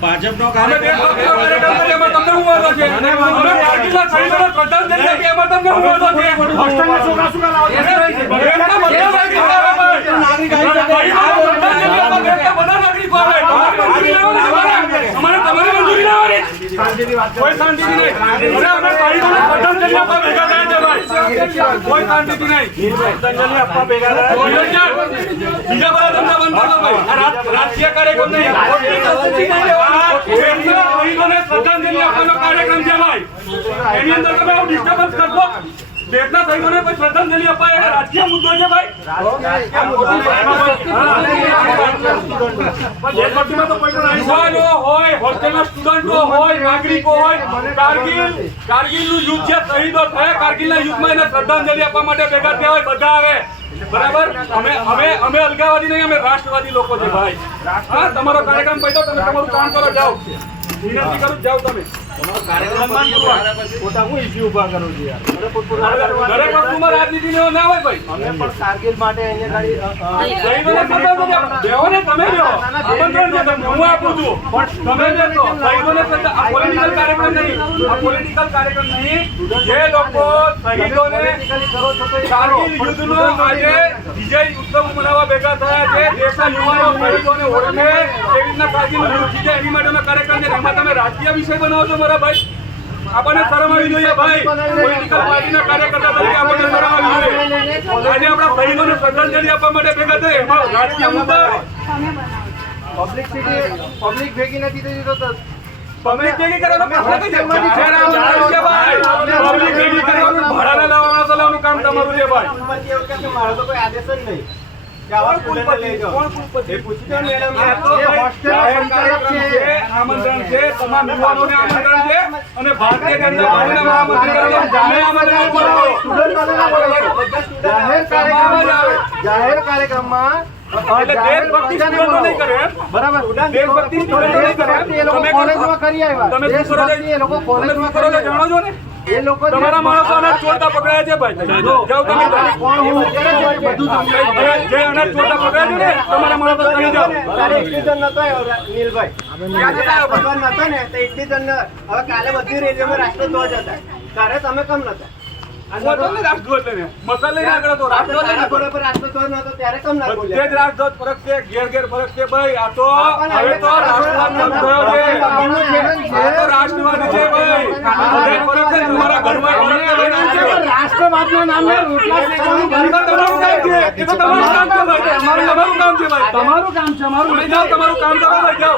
ભાજપનો. કોઈ શાંતિથી નહીં. અમે શહીદોને શ્રદ્ધાંજલિ આપવા ભેગા થયા છે ભાઈ. કોઈ શાંતિથી નહીં. શ્રદ્ધાંજલિ આપવા ભેગા થયા. કોઈ જ નહીં. બીજા બધા ધંધા બંધ કરો ભાઈ. રાજકીય કાર્યક્રમ નહીં. શહીદોને શ્રદ્ધાંજલિ આપવાનો કાર્યક્રમ છે ભાઈ એની અંદર તમે આવું ડિસ્ટર્બન્સ કરશો દેશના શહીદોને શ્રદ્ધાંજલિ અપાય રાજકીય મુદ્દો છે ભાઈ યુવાનો છે, શહીદો થયા, કારગિલના યુદ્ધમાં એને શ્રદ્ધાંજલિ આપવા માટે ભેગા થયા હોય, બધા આવે. બરાબર? અમે અમે અમે અલગાવાદી નહીં, અમે રાષ્ટ્રવાદી લોકો છે, ભાઈ. હા, તમારો કાર્યક્રમ પૈતો તમે તમારું કામ કરો, જાઓ. વિનંતી કરું, જાઓ તમે. કારગિલ કાર્યક્રમ નહીં. આ political કાર્યક્રમ નહીં. જે લોકો શહીદોને. કારગિલ યુદ્ધનો આજે વિજય ઉત્સવ મનાવવા ભેગા થયા છે. દેશના યુવાનો શહીદોને ઓળખે. એવી રીતના કારગિલનું યુદ્ધ જીતે એની માટેનો કાર્યક્રમ છે. એમાં તમે રાજકીય વિષય બનાવો છો મારા ભાઈ. આપણને શરમ આવી જોઈએ ભાઈ. પોલિટિકલ પાર્ટીના કાર્યકર્તા તરીકે આપણને શરમ આવી જોઈએ આજે આપણા બહેનોને શ્રદ્ધાંજલિ આપવા માટે ભેગા થઈ એમાં રાજકીય મુદ્દા Publicity- પબ્લિક ભેગી નથી થઈ તો પબ્લિક ભેગી કરવાનો પ્રશ્ન કઈ છે? જાહેર આંદોલન છે ભાઈ. પબ્લિક ભેગી કરવાનું ભાડાના લાવવાના કામ તમારું છે ભાઈ. મારો તો કોઈ આદેશ જ નહીં. જાહેર આમંત્રણ છે? તમામ યુવાનોને આમંત્રણ છે? અને ભારતીય જનતા પાર્ટીને કાર્યક્રમમાં દેશભક્તિ સ્ટુડન્ટો નહીં કરે બરાબર. દેશભક્તિ સ્ટુડન્ટો નહીં કરે એમ? દેશભક્તિ એ લોકો તમે કોલેજમાં કરી આવ્યા તમે શું કરો છો? જાણો છો ને? એ લોકો તમારા માણસો અનાજ ચોરતા પકડાયા છે ભાઈ. જાવ તમે કોણ હું? બધું તમને જે અનાજ ચોરતા પકડાયા છે ને તમારા માણસો કરી જાવ તારે એક જણ નતો આવ્યો, નીલભાઈ. ભગવાન નતો ને તો એક બી જણ હવે કાલે બધી રેલીઓમાં રાષ્ટ્રધ્વજ હતા. તારે તમે કેમ નતા? રાષ્ટ્રધ્વજ ફરક છે ઘેર ઘેર ફરક છે. ભાઈ આ તો હવે તો રાષ્ટ્રવાદના નામે તમારું કામ છે ભાઈ તમારું કામ અમારું. જાઓ તમારું કામ કરો ભાઈ જાઓ